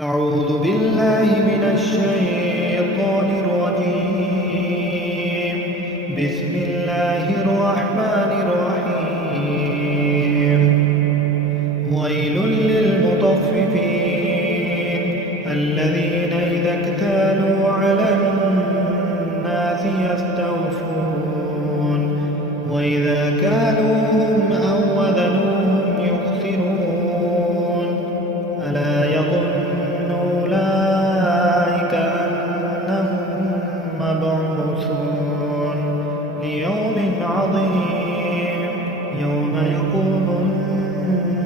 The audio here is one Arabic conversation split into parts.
أعوذ بالله من الشيطان الرجيم. بسم الله الرحمن الرحيم. ويل للمطففين الذين إذا اكتالوا على الناس يستوفون وإذا كالوهم أو وزنوهم يخسرون ألا يظن أولئك أنهم مبعوثون ليوم عظيم يوم يقوم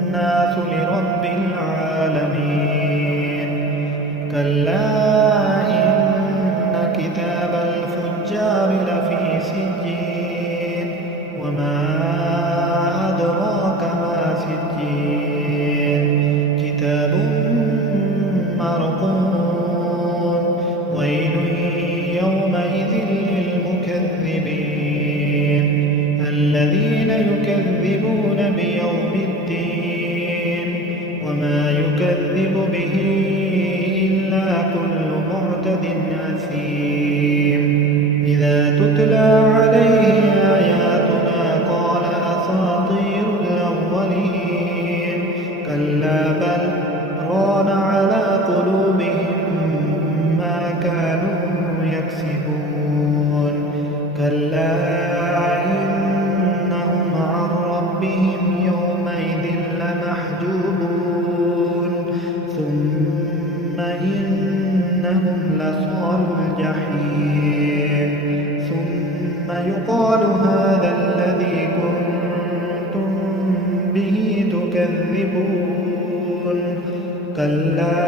الناس لرب العالمين. كلا إن كتاب الفجار لفي سجين وما أدراك ما سجين كتاب مرقوم. ويل يومئذ للمكذبين الذين يكذبون بيوم الدين وما يكذب به إلا كل معتد أثيم. إذا تتلى عليه آياتنا قال أساطير الأولين كلا بل ران على قلوبهم ما كانوا يكسبون. كلا إنهم عن ربهم يومئذ لمحجوبون ثم إنهم لصال الجحيم ثم يقال هذا الذي كنتم به تكذبون. كلا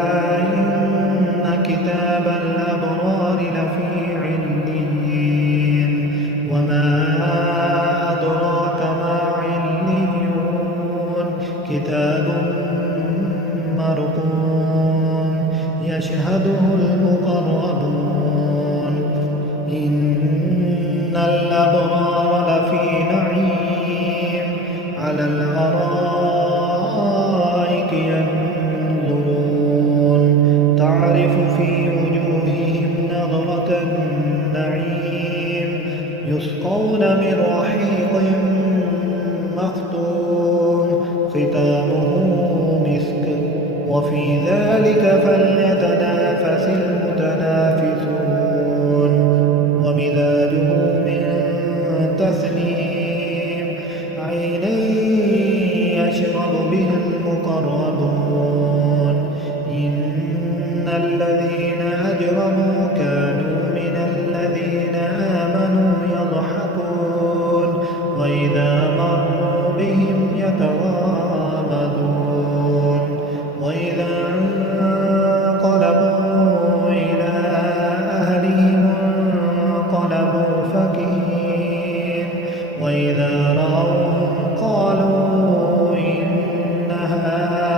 إن كتاب الأبرار لفي عليين وما أدراك ما عليون كتاب مرقوم يشهده المقربون. إن الأبرار لفي نعيم على الأرائك ينظرون تعرف في وجوههم نظرة النعيم يسقون من رحيق مختوم ختامه مسك وفي ذلك فليتنافس المتنافسون. ومزاجه من تسنيم عينا يشرب بها المقربون. إن الذين أجرموا كانوا من الذين آمنوا يضحكون وإذا مروا بهم يتغامزون وإذا انقلبوا إلى أهلهم انقلبوا فكهين وإذا رأوهم قالوا إن هؤلاء